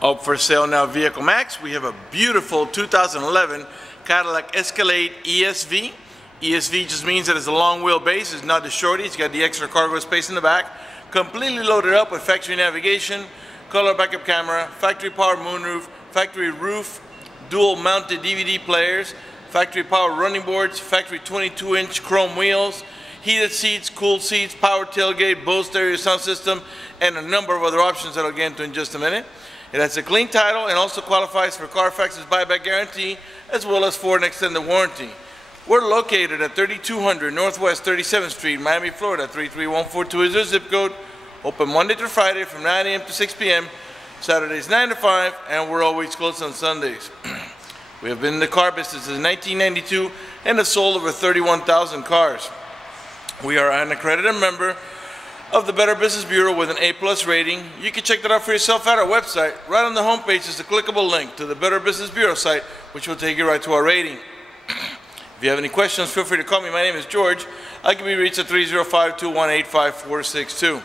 Up for sale now, Vehiclemax. We have a beautiful 2011 Cadillac Escalade ESV. ESV just means that it's a long wheelbase. It's not the shorty. It's got the extra cargo space in the back. Completely loaded up with factory navigation, color backup camera, factory power moonroof, factory roof, dual mounted DVD players, factory power running boards, factory 22-inch chrome wheels, heated seats, cooled seats, power tailgate, Bose stereo sound system, and a number of other options that I'll get into in just a minute. It has a clean title and also qualifies for Carfax's buyback guarantee as well as for an extended warranty. We're located at 3200 Northwest 37th Street, Miami, Florida, 33142 is our zip code. Open Monday through Friday from 9 a.m. to 6 p.m. Saturdays 9 to 5, and we're always closed on Sundays. We have been in the car business since 1992 and have sold over 31,000 cars. We are an accredited member of the Better Business Bureau with an A+ rating. You can check that out for yourself at our website. Right on the homepage is a clickable link to the Better Business Bureau site, which will take you right to our rating. If you have any questions, feel free to call me. My name is George. I can be reached at 305-218-5462.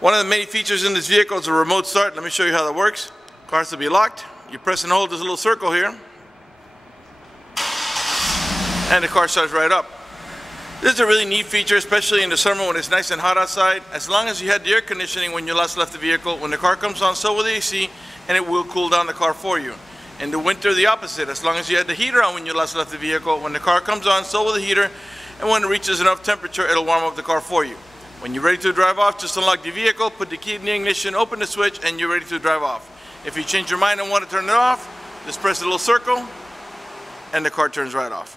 One of the many features in this vehicle is a remote start. Let me show you how that works. Car has to be locked. You press and hold this little circle here, and the car starts right up. This is a really neat feature, especially in the summer when it's nice and hot outside. As long as you had the air conditioning when you last left the vehicle, when the car comes on, so will the AC, and it will cool down the car for you. In the winter, the opposite. As long as you had the heater on when you last left the vehicle, when the car comes on, so will the heater, and when it reaches enough temperature, it'll warm up the car for you. When you're ready to drive off, just unlock the vehicle, put the key in the ignition, open the switch, and you're ready to drive off. If you change your mind and want to turn it off, just press the little circle, and the car turns right off.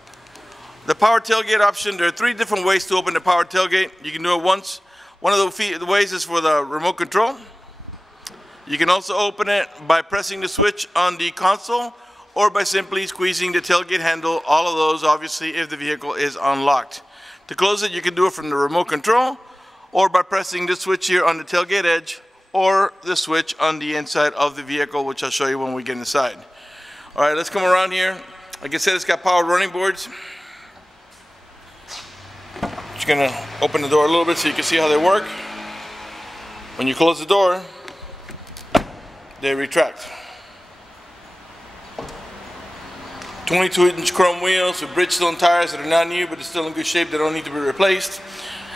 The power tailgate option, there are 3 different ways to open the power tailgate. You can do it once. One of the ways is for the remote control. You can also open it by pressing the switch on the console or by simply squeezing the tailgate handle. All of those, obviously, if the vehicle is unlocked. To close it, you can do it from the remote control or by pressing the switch here on the tailgate edge or the switch on the inside of the vehicle, which I'll show you when we get inside. All right, let's come around here. Like I said, it's got power running boards. Just gonna open the door a little bit so you can see how they work. When you close the door, they retract. 22-inch chrome wheels with Bridgestone tires that are not new but are still in good shape. They don't need to be replaced.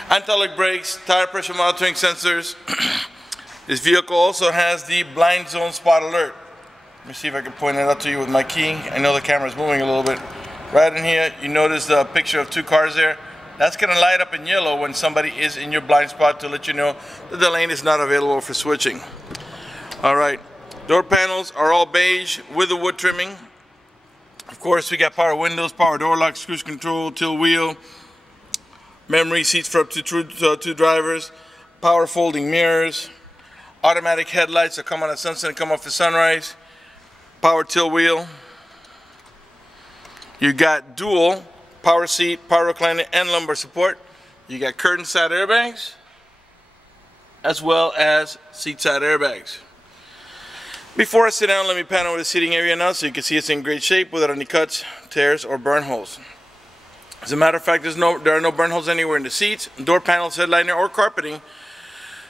Anti-lock brakes, tire pressure monitoring sensors. This vehicle also has the blind zone spot alert. Let me see if I can point it out to you with my key. I know the camera is moving a little bit. Right in here, you notice the picture of 2 cars there. That's going to light up in yellow when somebody is in your blind spot to let you know that the lane is not available for switching. Alright, door panels are all beige with the wood trimming. Of course, we got power windows, power door locks, cruise control, tilt wheel, memory seats for up to 2 drivers, power folding mirrors, automatic headlights that come on at sunset and come off at sunrise, power tilt wheel. You got dual power seat, power recliner, and lumbar support. You got curtain side airbags as well as seat side airbags. Before I sit down, let me pan over the seating area now so you can see it's in great shape without any cuts, tears, or burn holes. As a matter of fact, there are no burn holes anywhere in the seats, door panels, headliner, or carpeting,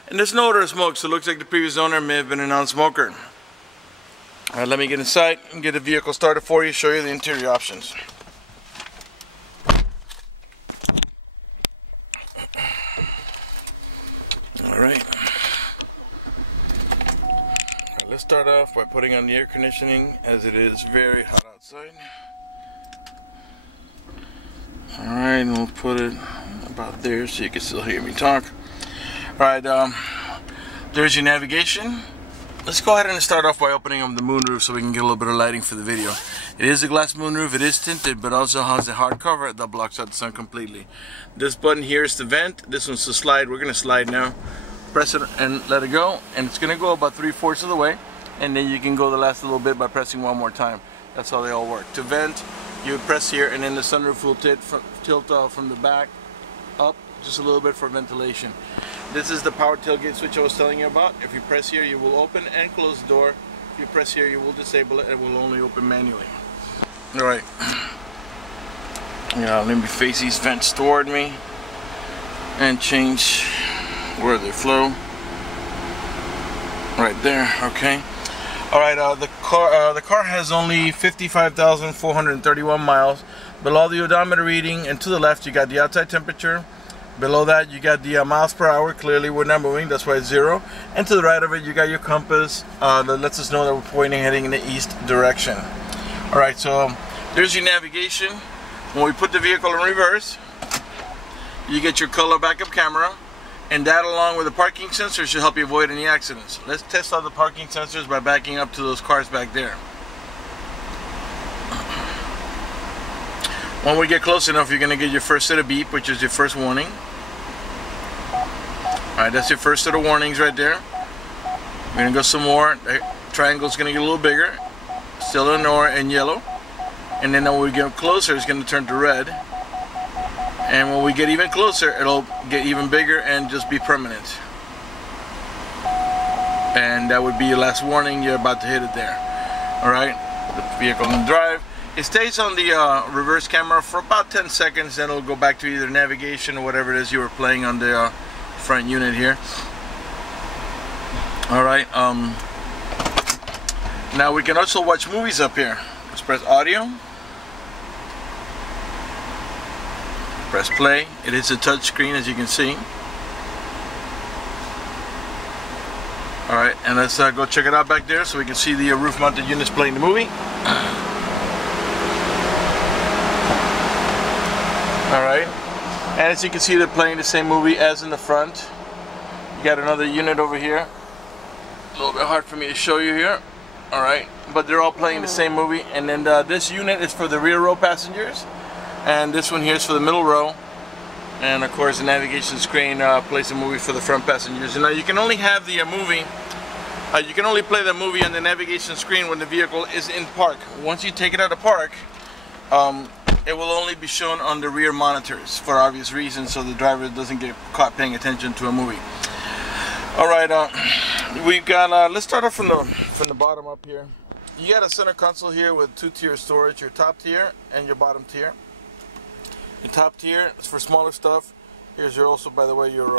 and there's no odor of smoke, so it looks like the previous owner may have been a non-smoker. All right, let me get inside and get the vehicle started for you, show you the interior options. Alright, let's start off by putting on the air conditioning as it is very hot outside. Alright, and we'll put it about there so you can still hear me talk. Alright, there's your navigation. Let's go ahead and start off by opening up the moonroof so we can get a little bit of lighting for the video. It is a glass moonroof, it is tinted, but also has a hard cover that blocks out the sun completely. This button here is the vent, this one's the slide. We're going to slide now. Press it and let it go, and it's going to go about 3/4 of the way, and then you can go the last little bit by pressing one more time. That's how they all work. To vent, you press here, and then the sunroof will tilt from the back up just a little bit for ventilation. This is the power tailgate switch I was telling you about. If you press here, you will open and close the door. If you press here, you will disable it, and it will only open manually. Alright. Now let me face these vents toward me and change where they flow. Right there, okay. All right, the car has only 55,431 miles. Below the odometer reading, and to the left you got the outside temperature. Below that you got the miles per hour. Clearly we're not moving, that's why it's 0. And to the right of it you got your compass that lets us know that we're pointing heading in the east direction. All right, so there's your navigation. When we put the vehicle in reverse, you get your color backup camera, and that along with the parking sensors should help you avoid any accidents. Let's test out the parking sensors by backing up to those cars back there. When we get close enough, you're going to get your first set of beep, which is your first warning. Alright, that's your first set of warnings right there. We're going to go some more. The triangle's going to get a little bigger. Still in yellow. And then when we get closer, it's going to turn to red. And when we get even closer, it'll get even bigger and just be permanent. And that would be your last warning. You're about to hit it there. Alright, the vehicle in drive. It stays on the reverse camera for about 10 seconds, then it'll go back to either navigation or whatever it is you were playing on the front unit here. Alright, now we can also watch movies up here. Let's press audio. Press play. It is a touch screen, as you can see. Alright, and let's go check it out back there so we can see the roof mounted units playing the movie. Alright, and as you can see, they're playing the same movie as in the front. You got another unit over here. A little bit hard for me to show you here. Alright, but they're all playing the same movie. And then this unit is for the rear row passengers, and this one here is for the middle row. And of course the navigation screen plays the movie for the front passengers. And now you can only have the movie, you can only play the movie on the navigation screen when the vehicle is in park. Once you take it out of park, it will only be shown on the rear monitors for obvious reasons, so the driver doesn't get caught paying attention to a movie. Alright, we've got, let's start off from the bottom up here. You got a center console here with 2-tier storage, your top tier and your bottom tier. Your top tier is for smaller stuff. Here's your, also by the way, your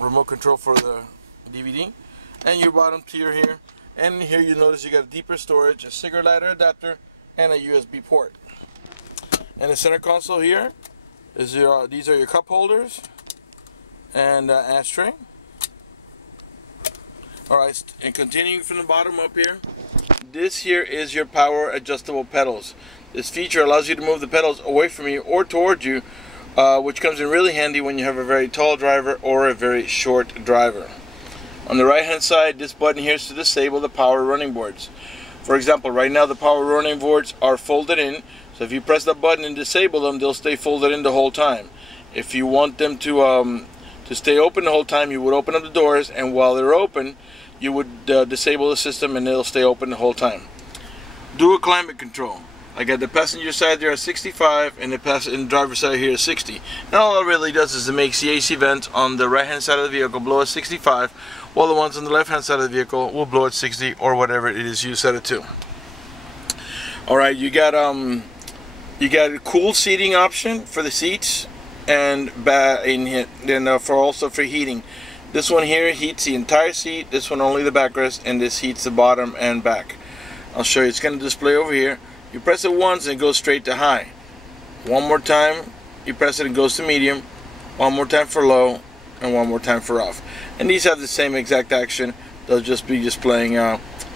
remote control for the DVD. And your bottom tier here. And here you notice you got a deeper storage, a cigarette lighter adapter, and a USB port. And the center console here is your, these are your cup holders and ashtray. Alright, and continuing from the bottom up here, this here is your power adjustable pedals. This feature allows you to move the pedals away from you or towards you, which comes in really handy when you have a very tall driver or a very short driver. On the right hand side, this button here is to disable the power running boards. For example, right now the power running boards are folded in, so if you press the button and disable them, they'll stay folded in the whole time. If you want them to stay open the whole time, you would open up the doors, and while they're open, you would disable the system and they'll stay open the whole time. Dual climate control. Like at the passenger side there are 65 and the driver's side here is 60. Now all it really does is it makes the AC vents on the right hand side of the vehicle blow at 65, while the ones on the left hand side of the vehicle will blow at 60 or whatever it is you set it to. Alright, you got a cool seating option for the seats, and then for also for heating. This one here heats the entire seat, this one only the backrest, and this heats the bottom and back. I'll show you. It's going to display over here. You press it once and it goes straight to high. One more time you press it and it goes to medium. One more time for low, and one more time for off. And these have the same exact action. They'll just be displaying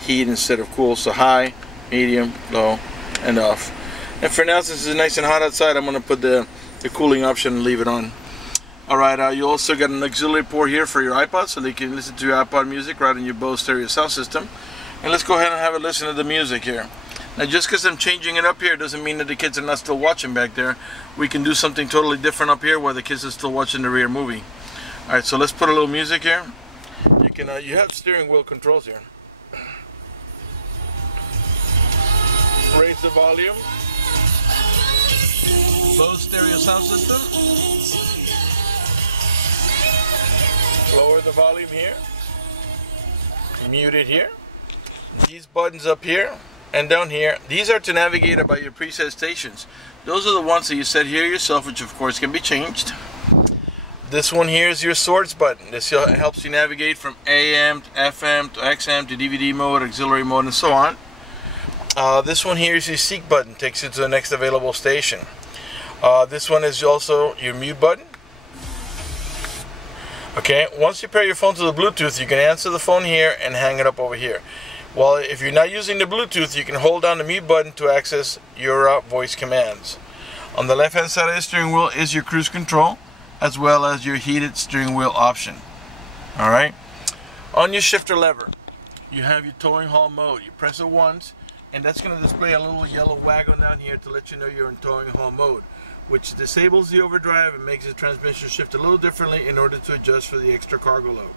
heat instead of cool. So high, medium, low, and off. And for now, since it's nice and hot outside, I'm going to put the cooling option and leave it on. Alright, you also got an auxiliary port here for your iPod, so they can listen to your iPod music right on your Bose stereo sound system. And let's go ahead and have a listen to the music here. Now just because I'm changing it up here doesn't mean that the kids are not still watching back there. We can do something totally different up here where the kids are still watching the rear movie. Alright, so let's put a little music here. You can you have steering wheel controls here. Raise the volume. Bose stereo sound system. Lower the volume here. Mute it here. These buttons up here and down here, these are to navigate about your preset stations. Those are the ones that you set here yourself, which of course can be changed. This one here is your source button. This helps you navigate from AM to FM to XM to DVD mode, auxiliary mode, and so on. This one here is your seek button, takes you to the next available station. This one is also your mute button. Okay, once you pair your phone to the Bluetooth, you can answer the phone here and hang it up over here. Well, if you're not using the Bluetooth, you can hold down the mute button to access your voice commands. On the left hand side of the steering wheel is your cruise control, as well as your heated steering wheel option. Alright, on your shifter lever, you have your towing haul mode. You press it once, and that's going to display a little yellow wagon down here to let you know you're in towing haul mode, which disables the overdrive and makes the transmission shift a little differently in order to adjust for the extra cargo load.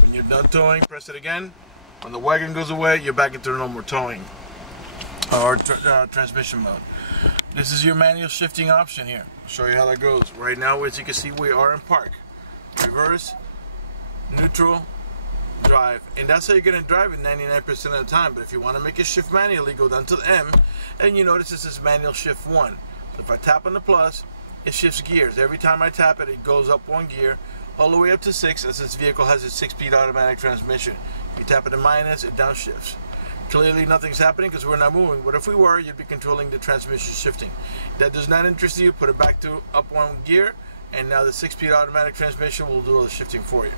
When you're done towing, press it again. When the wagon goes away, you're back into normal towing or transmission mode. This is your manual shifting option here. I'll show you how that goes. Right now, as you can see, we are in park. Reverse, neutral, drive, and that's how you're going to drive it 99% of the time. But if you want to make it shift manually, go down to the M, and you notice this is manual shift 1. So if I tap on the plus, it shifts gears. Every time I tap it, it goes up 1 gear, all the way up to 6, as this vehicle has a 6-speed automatic transmission. If you tap it to minus, it downshifts. Clearly nothing's happening because we're not moving, but if we were, you'd be controlling the transmission shifting. That does not interest you, put it back to up 1 gear, and now the 6-speed automatic transmission will do all the shifting for you.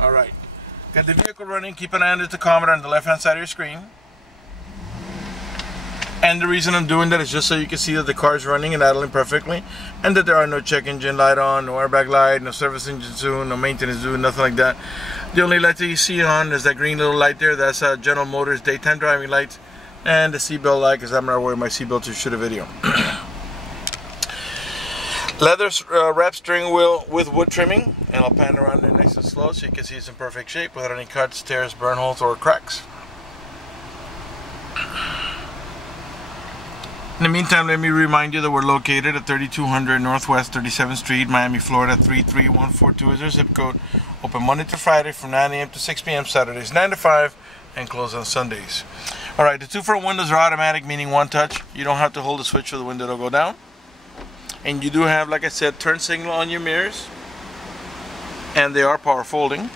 Alright, got the vehicle running. Keep an eye on the tachometer on the left hand side of your screen. And the reason I'm doing that is just so you can see that the car is running and idling perfectly, and that there are no check engine light on, no airbag light, no service engine soon, no maintenance due, nothing like that. The only light that you see on is that green little light there. That's General Motors daytime driving lights, and the seatbelt light, because I'm not wearing my seatbelt to shoot a video. Leather wrap steering wheel with wood trimming, and I'll pan around there nice and slow so you can see it's in perfect shape without any cuts, tears, burn holes, or cracks. In the meantime, let me remind you that we're located at 3200 Northwest 37th Street, Miami, Florida 33142 is our zip code. Open Monday to Friday from 9 a.m. to 6 p.m. Saturdays 9 to 5, and close on Sundays. Alright, the 2 front windows are automatic, meaning one touch. You don't have to hold the switch for the window to go down. And you do have, like I said, turn signal on your mirrors. And they are power folding.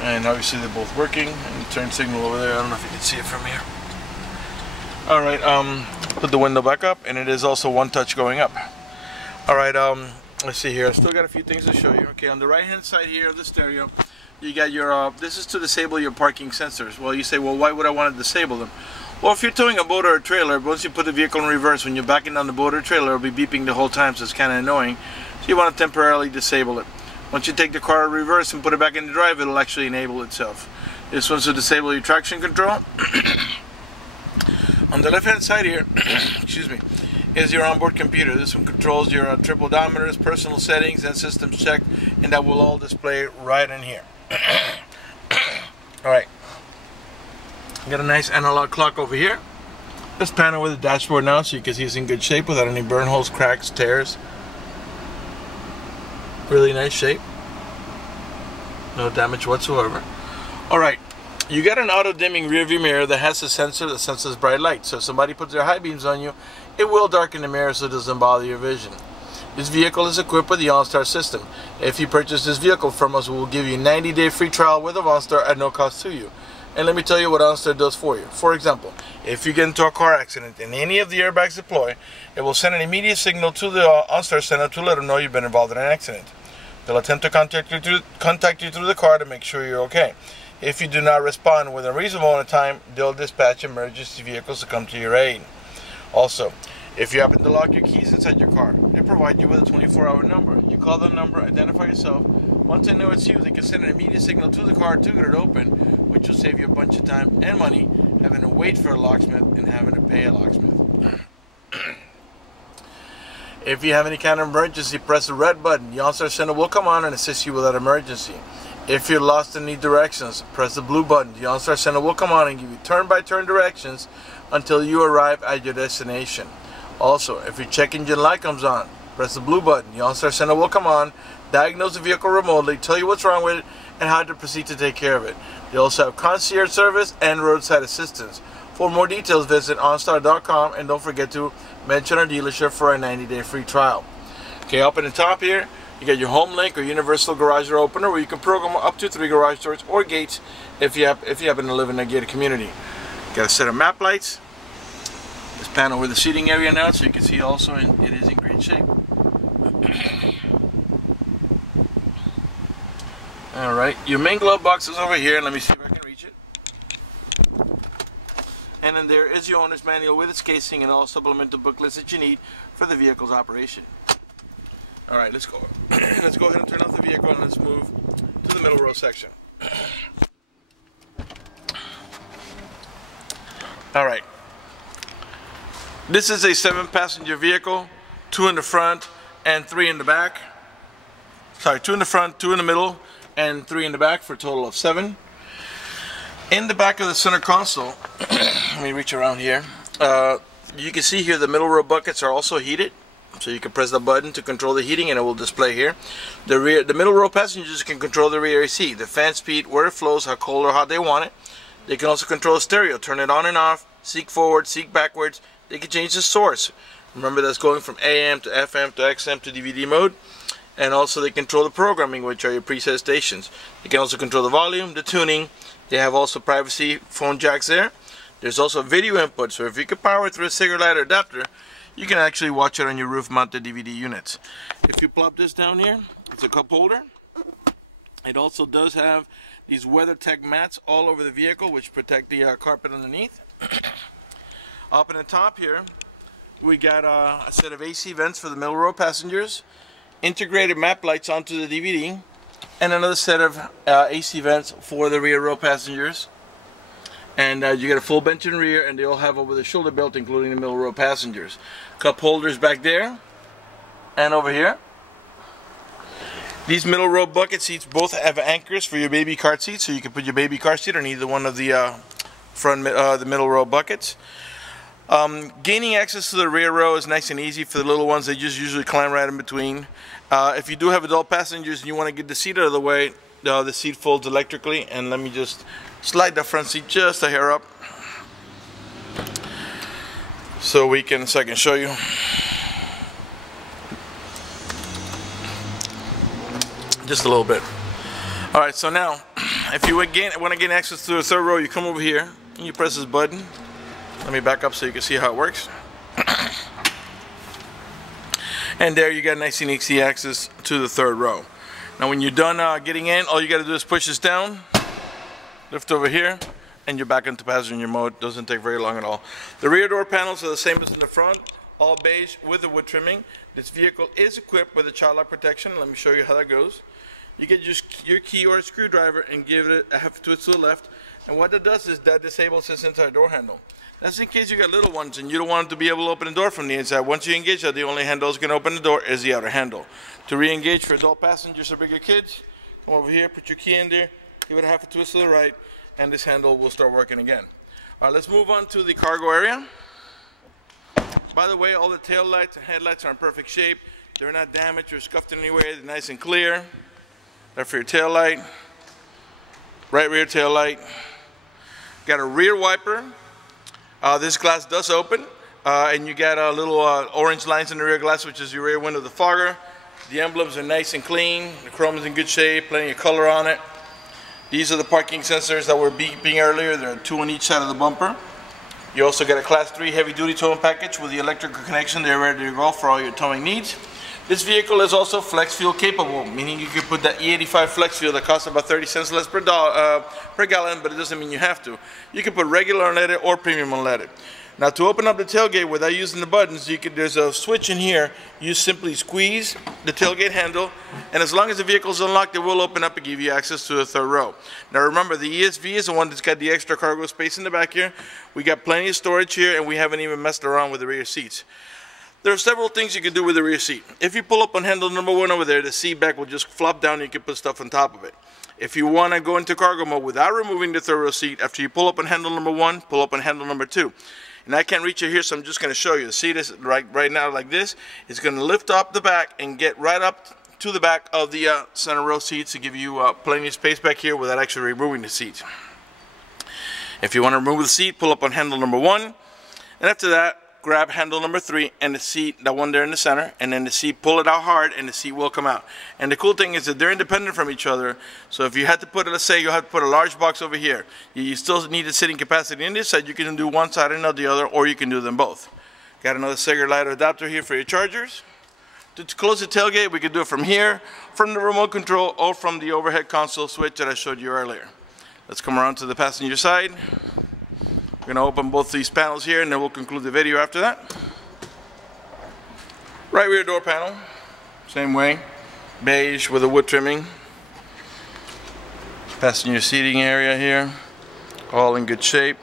And obviously they're both working, and the turn signal over there, I don't know if you can see it from here. Alright, put the window back up, and it is also one touch going up. Alright, let's see here, I still got a few things to show you. Okay, on the right hand side here of the stereo, you got your, this is to disable your parking sensors. Well, you say, well, why would I want to disable them? Well, if you're towing a boat or a trailer, once you put the vehicle in reverse, when you're backing down the boat or trailer, it'll be beeping the whole time, so it's kind of annoying. So you want to temporarily disable it. Once you take the car in reverse and put it back into drive, it'll actually enable itself. This one's to disable your traction control. On the left hand side here, excuse me, is your onboard computer. This one controls your trip odometers, personal settings, and systems check, and that will all display right in here. Alright, got a nice analog clock over here. Let's pan over the dashboard now so you can see it's in good shape without any burn holes, cracks, tears. Really nice shape, no damage whatsoever. Alright, you got an auto dimming rear view mirror that has a sensor that senses bright light, so if somebody puts their high beams on you, it will darken the mirror so it doesn't bother your vision. This vehicle is equipped with the OnStar system. If you purchase this vehicle from us, we will give you a 90-day free trial with OnStar at no cost to you. And let me tell you what OnStar does for you. For example, if you get into a car accident and any of the airbags deploy, it will send an immediate signal to the OnStar center to let them know you've been involved in an accident. They'll attempt to contact you through the car to make sure you're okay. If you do not respond within a reasonable amount of time, they'll dispatch emergency vehicles to come to your aid. Also, if you happen to lock your keys inside your car, they provide you with a 24-hour number. You call that number, identify yourself. Once they know it's you, they can send an immediate signal to the car to get it open, which will save you a bunch of time and money having to wait for a locksmith and having to pay a locksmith. If you have any kind of emergency, press the red button. The OnStar center will come on and assist you with that emergency. If you're lost and need directions, press the blue button. The OnStar center will come on and give you turn-by-turn directions until you arrive at your destination. Also, if your check engine light comes on, press the blue button. The OnStar center will come on, diagnose the vehicle remotely, tell you what's wrong with it, and how to proceed to take care of it. They also have concierge service and roadside assistance. For more details, visit OnStar.com, and don't forget to mention our dealership for a 90-day free trial. Okay, up in the top here, you got your home link or universal garage door opener, where you can program up to 3 garage doors or gates if you happen to live in a gated community. Got a set of map lights. This panel with the seating area now, so you can see also it is in great shape. Alright, your main glove box is over here. Let me see if I can reach it. And then there is your owner's manual with its casing and all supplemental booklets that you need for the vehicle's operation. Alright, let's go. Let's go ahead and turn off the vehicle and let's move to the middle row section. Alright. This is a 7-passenger vehicle, 2 in the front and 3 in the back. Sorry, 2 in the front, 2 in the middle, and 3 in the back for a total of 7. In the back of the center console, let me reach around here. You can see here the middle row buckets are also heated, so you can press the button to control the heating and it will display here. The middle row passengers can control the rear AC, the fan speed, where it flows, how cold or hot they want it. They can also control the stereo, turn it on and off, seek forward, seek backwards. They can change the source. Remember, that's going from AM to FM to XM to DVD mode. And also they control the programming, which are your preset stations. They can also control the volume, the tuning. They have also privacy phone jacks there. There's also video input, so if you can power it through a cigarette lighter adapter, you can actually watch it on your roof mounted DVD units. If you plop this down here, it's a cup holder. It also does have these WeatherTech mats all over the vehicle, which protect the carpet underneath. Up in the top here, we got a set of AC vents for the middle row passengers, integrated map lights onto the DVD, and another set of AC vents for the rear row passengers. And you get a full bench in rear, and they all have over the shoulder belt, including the middle row passengers. Cup holders back there and over here. These middle row bucket seats both have anchors for your baby car seat, so you can put your baby car seat on either one of the the middle row buckets. Gaining access to the rear row is nice and easy for the little ones. They just usually climb right in between. If you do have adult passengers and you want to get the seat out of the way, the seat folds electrically. And let me just slide the front seat just a hair up so I can show you. Just a little bit. Alright, so now if you want to gain access to the third row, you come over here and you press this button. Let me back up so you can see how it works. And there you got nice and easy access to the third row. Now when you're done getting in, all you got to do is push this down, lift over here, and you're back into passenger mode. Doesn't take very long at all. The rear door panels are the same as in the front, all beige with the wood trimming. This vehicle is equipped with a child lock protection. Let me show you how that goes. You get your key or a screwdriver and give it a half twist to the left. And what that does is that disables this entire door handle. That's in case you got little ones and you don't want them to be able to open the door from the inside. Once you engage that, the only handle that's going to open the door is the outer handle. To re-engage for adult passengers or bigger kids, come over here, put your key in there, give it a half a twist to the right, and this handle will start working again. All right, let's move on to the cargo area. By the way, all the tail lights and headlights are in perfect shape. They're not damaged or scuffed in any way. They're nice and clear. Left rear tail light, right rear tail light. Got a rear wiper. This glass does open, and you got little orange lines in the rear glass, which is your rear window defogger. The emblems are nice and clean. The chrome is in good shape, plenty of color on it. These are the parking sensors that were beeping earlier. There are 2 on each side of the bumper. You also got a Class 3 heavy-duty towing package with the electrical connection. They're ready to go for all your towing needs. This vehicle is also flex fuel capable, meaning you can put that E85 flex fuel that costs about 30 cents less per gallon, but it doesn't mean you have to. You can put regular unleaded or premium unleaded. Now to open up the tailgate without using the buttons, there's a switch in here. You simply squeeze the tailgate handle, and as long as the vehicle is unlocked, it will open up and give you access to the third row. Now remember, the ESV is the one that's got the extra cargo space in the back here. We got plenty of storage here, and we haven't even messed around with the rear seats. There are several things you can do with the rear seat. If you pull up on handle number 1 over there, the seat back will just flop down and you can put stuff on top of it. If you want to go into cargo mode without removing the third row seat, after you pull up on handle number 1, pull up on handle number 2. And I can't reach it here, so I'm just going to show you. The seat is right now like this. It's going to lift up the back and get right up to the back of the center row seats to give you plenty of space back here without actually removing the seats. If you want to remove the seat, pull up on handle number 1, and after that, grab handle number 3 and the seat, that one there in the center, and then the seat, pull it out hard and the seat will come out. And the cool thing is that they're independent from each other, so if you had to put, let's say you have to put a large box over here, you still need the sitting capacity in this side, you can do one side and not the other, or you can do them both. Got another cigarette lighter adapter here for your chargers. To close the tailgate, we can do it from here, from the remote control, or from the overhead console switch that I showed you earlier. Let's come around to the passenger side. We're going to open both these panels here and then we'll conclude the video after that. Right rear door panel, same way, beige with a wood trimming. Passenger seating area here, all in good shape.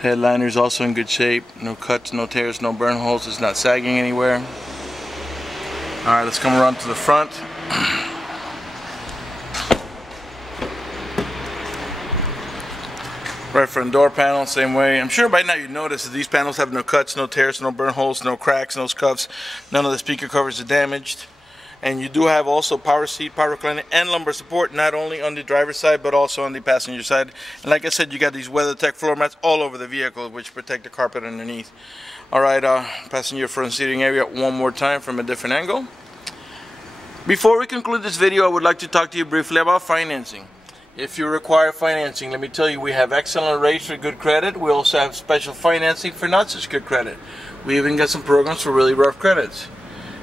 Headliner's also in good shape, no cuts, no tears, no burn holes, it's not sagging anywhere. Alright, let's come around to the front. Right front door panel, same way. I'm sure by now you noticed that these panels have no cuts, no tears, no burn holes, no cracks, no scuffs. None of the speaker covers are damaged. And you do have also power seat, power reclining, and lumbar support, not only on the driver's side, but also on the passenger side. And like I said, you got these WeatherTech floor mats all over the vehicle, which protect the carpet underneath. Alright, passenger front seating area one more time from a different angle. Before we conclude this video, I would like to talk to you briefly about financing. If you require financing, let me tell you, we have excellent rates for good credit. We also have special financing for not such good credit. We even got some programs for really rough credits.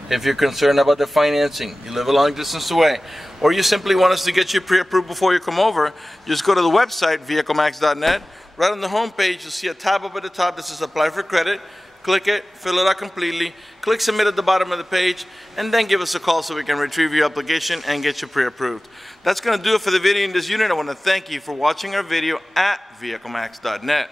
If you're concerned about the financing, you live a long distance away, or you simply want us to get you pre-approved before you come over, just go to the website, vehiclemax.net. Right on the home page, you'll see a tab up at the top that says Apply for Credit. Click it, fill it out completely, click Submit at the bottom of the page, and then give us a call so we can retrieve your application and get you pre-approved. That's going to do it for the video in this unit. I want to thank you for watching our video at vehiclemax.net.